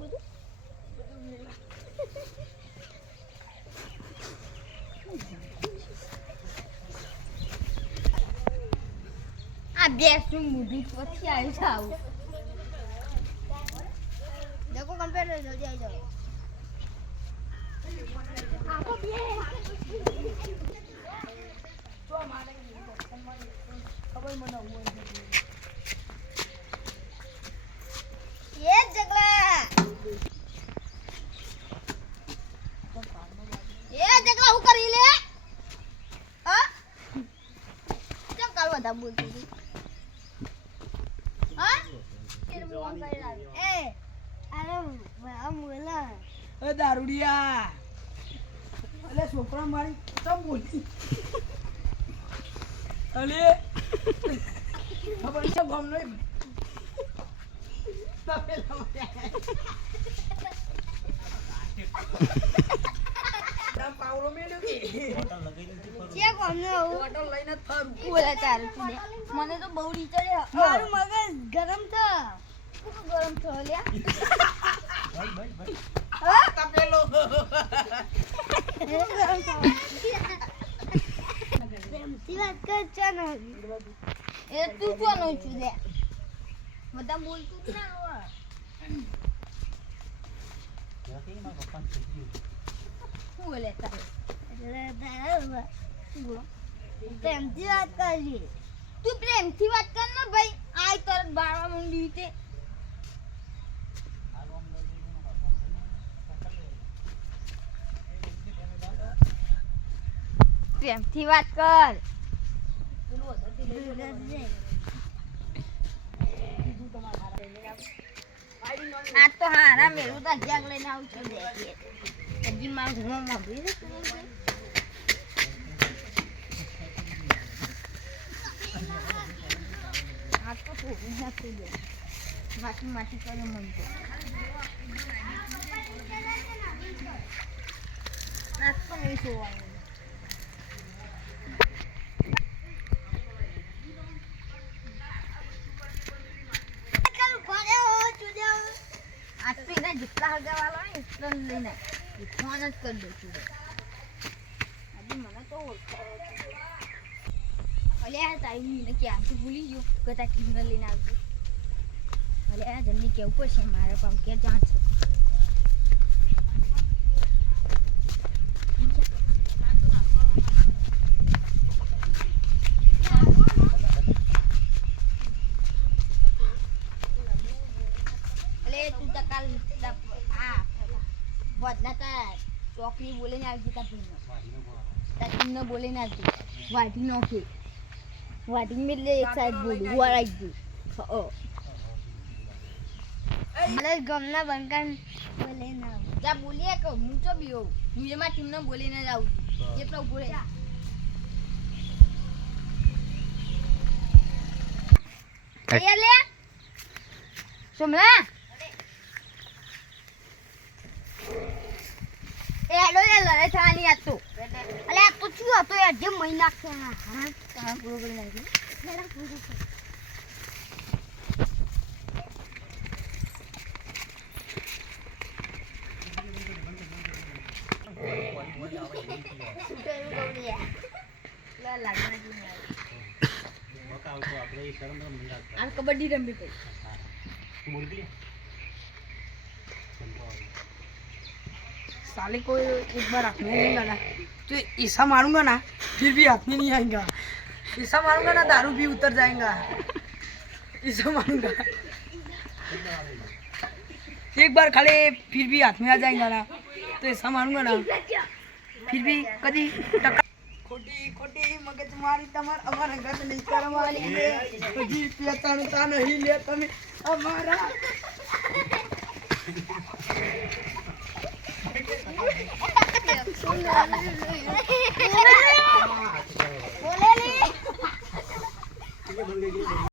બધું આ બેસનું મૂઢું પછી આવ્યું છે આવું देखो कंप्यूटर जल्दी आ जाओ आपको भी जो हमारे खबर मना हुआ ये जगला હું કરી લે હા કેમ કરવા દા બોલતી હતી હા એ મોન કરી લાવી એ અરે આમ બોલા એ દારૂડિયા અલે છોકરા મારી તમ બોલી અલે ખબર છે ગમ નહીં પાવડો મેલ્યો કે કે કોમ ને બોટલ લઈને ફરું બોલા ચાર તું મને તો બહુ રીચડે મારું મગજ ગરમ છે શું ગરમ છે લ્યા ભાઈ હા તપેલો પ્રેમથી વાત કર ચાનો એ તું કોનો છું લે બધા બોલતું જ ના હોય શું બોલે તારે પ્રેમથી વાત કરજે તું પ્રેમથી વાત કર ને ભાઈ આય તરત બાળવા માંડી તે પ્રેમથી વાત કર આ તો હારા મેરું તો જગ લઈને આવું છું દેખીએ હજી મારું ઘરમાં માગી છે આ તો થોડું નાખી દે માટી કરે મન તો આ તો નહીં સોવાનું જેટલા હગાવાળા હોય એટલા લઈને ફોન જ કરી દઉં છું આજે મને તો અલે આ તારી મને ક્યાંથી ભૂલી ગયો કે તાર ટીમને લઈને આવજો અલે આ જલ્દી કેવું પડશે મારે પણ કે જાણ છે ચોકની બોલીને આવતી તા ટીમને બોલીને આવતી વાટી નોખી વાટી મેલે એક સાઈડ બોલી વરાઈ ગયું મારે ગમના બંકાન બોલીને આવ જા બોલીએ કે હું તો બીઓ બીજેમાં ટીમને બોલીને જ આવું એટલો ઉભો રહે લે સોમલા એ હેડો લે લડે થવાની આ તો અલે આ તો શું હતો યાર જે મહિના છે હા તારા પૂરો કરી નાખી મેરા પૂરો છે कबड्डी रमी पे साले को एक बार हाथ में नहीं लगा तो ऐसा मारूंगा ना फिर भी हाथ में नहीं आएगा ऐसा मारूंगा ना दारू भी उतर जाएगा ऐसा मारूंगा एक बार खाली फिर भी हाथ में आ जाएगा ना तो ऐसा मारूंगा ना फिर भी कभी टक्कर खोटी खोटी मगज मारी तमार अमर गत नहीं करवाली रे जी पेतनता नहीं ले તમે અમારા બોલે લે